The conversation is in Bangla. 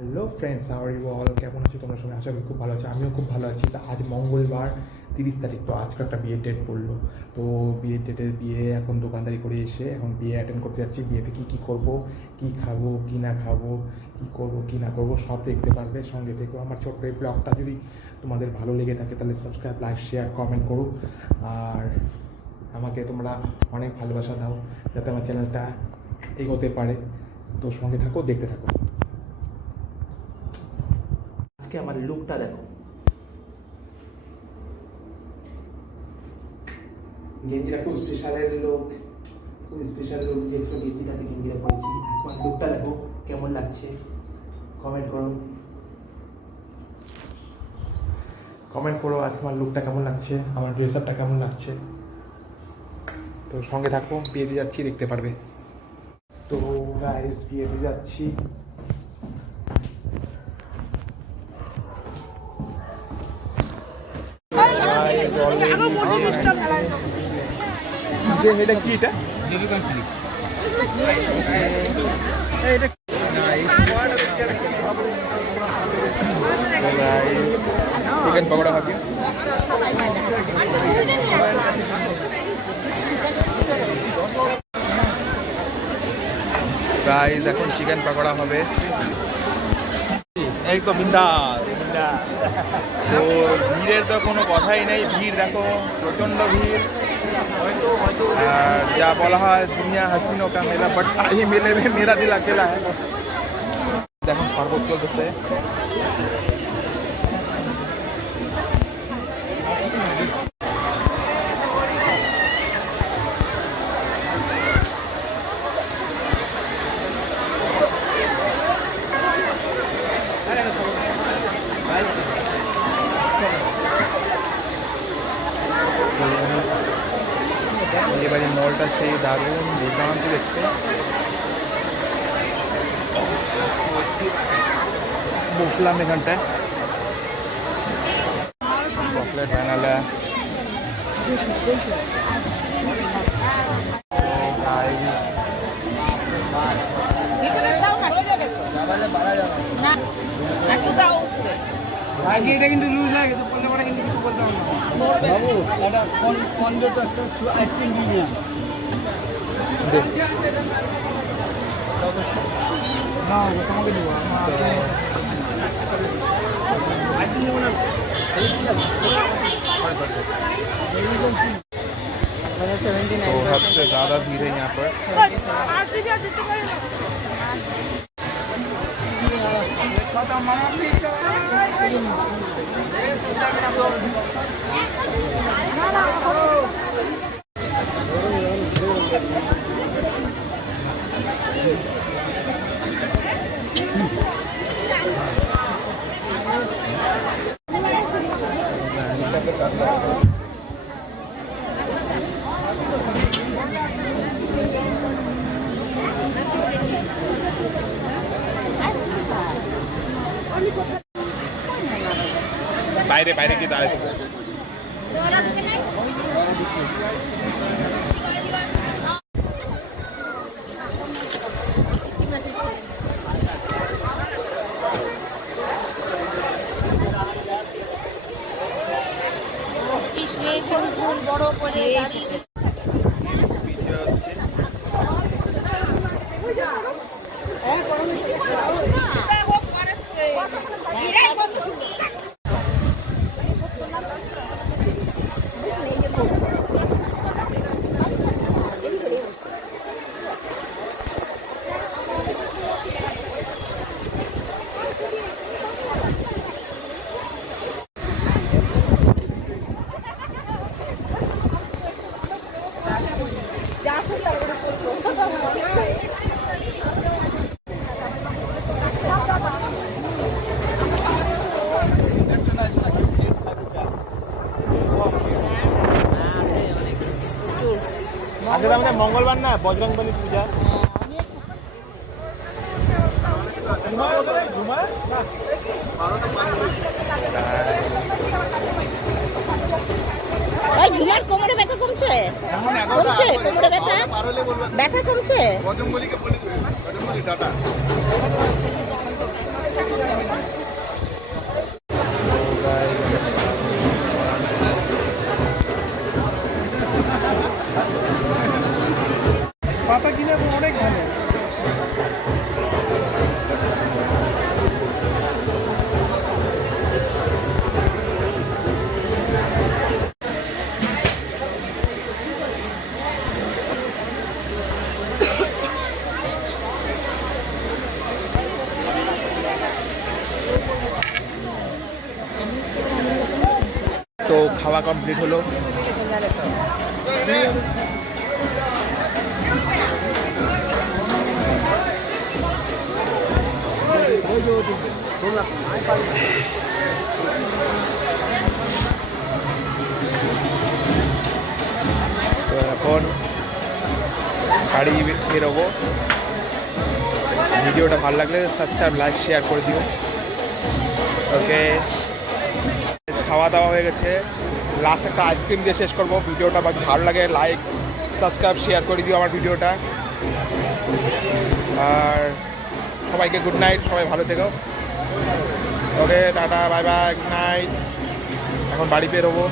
Hello friends, how are you all? কেমন আছো তোমরা সবাই? আশা করি খুব ভালো আছো। আমিও খুব ভালো আছি। তা আজ মঙ্গলবার 30 তারিখ, তো আজকে একটা বিয়ের ডেট পড়লো। তো বিয়ে এখন দোকানদারি করে এসে এখন বিয়ে অ্যাটেন্ড করতে যাচ্ছি। বিয়েতে কী করবো, কী খাবো, কী না খাবো, কী করবো কী না করবো সব দেখতে পারবে। সঙ্গে থেকেও আমার ছোট্ট এই ব্লগটা যদি তোমাদের ভালো লেগে থাকে তাহলে সাবস্ক্রাইব, লাইক, শেয়ার, কমেন্ট করো। আর আমাকে তোমরা অনেক ভালোবাসা দাও যাতে আমার চ্যানেলটা এগোতে পারে। তো সঙ্গে থাকো, দেখতে থাকো। আজকে আমার লুকটা দেখো, গেঞ্জিটা খুব স্পেশালের লোক, খুব স্পেশাল লোক দিয়েছিল গেঞ্জিটাতে, গেঞ্জিটা পরেছি। আমার লুকটা দেখো কেমন লাগছে, কমেন্ট করো আজকে আমার লুকটা কেমন লাগছে, আমার ড্রেস আপটা কেমন লাগছে। তো সঙ্গে থাকো, বিয়েতে যাচ্ছি, দেখতে পারবে। তো গাইস, বিয়েতে যাচ্ছি। এটা কি? এটা চিকেন পকোড়া হবে। গাইস এখন চিকেন পকোড়া হবে। এই তো বিন্দাস। তো ভিড়ের তো কোনো কথাই নেই, ভিড় দেখো, প্রচণ্ড ভিড়। আর যা বলা হয় দুনিয়া হাসিনো কা মেলা, বাট এই মেলে में मेरा दिल अकेला है। এখন শরবত চলতেছে। এবারে মলটা সেই দারুণ দুর্দান্ত দেখতে। বসলাম এখানটায়, চকলেট বানালা। আগে এটা কিন্তু লুজ হয়ে গেছে, পড়লে পরে কিন্তু কিছু বলতে হবে না বাবু। এটা পঞ্চটা আইসক্রিম দিয়ে না, তোমাকে দেবো। तो हद से ज़्यादा भीड़ है यहाँ पर। বাইরে বাইরে কি দাঁড়ায় বড় করে গাড়ি আজকে আমাদের মঙ্গলবার না, বজরংবলী পূজা। ঝুমার কোমরে ব্যথা কমছে? কমছে কোমরে ব্যথা? ব্যথা কমছে? বজরংবলীকে বলে দিবে, বজরংবলী টাটা। তো খাওয়া কমপ্লিট হলো। তো এখন গাড়ি বেরোবো। ভিডিওটা ভালো লাগলে সাবস্ক্রাইব, লাইক, শেয়ার করে দিও। ওকে, খাওয়া দাওয়া হয়ে গেছে, লাস্ট একটা আইসক্রিম দিয়ে শেষ করবো ভিডিওটা। বাকি ভালো লাগে লাইক, সাবস্ক্রাইব, শেয়ার করে দিও আমার ভিডিওটা। আর সবাইকে গুড নাইট, সবাই ভালো থেকো। Okay, tata, bye bye, good night. এখন বাড়ি বেরোবো।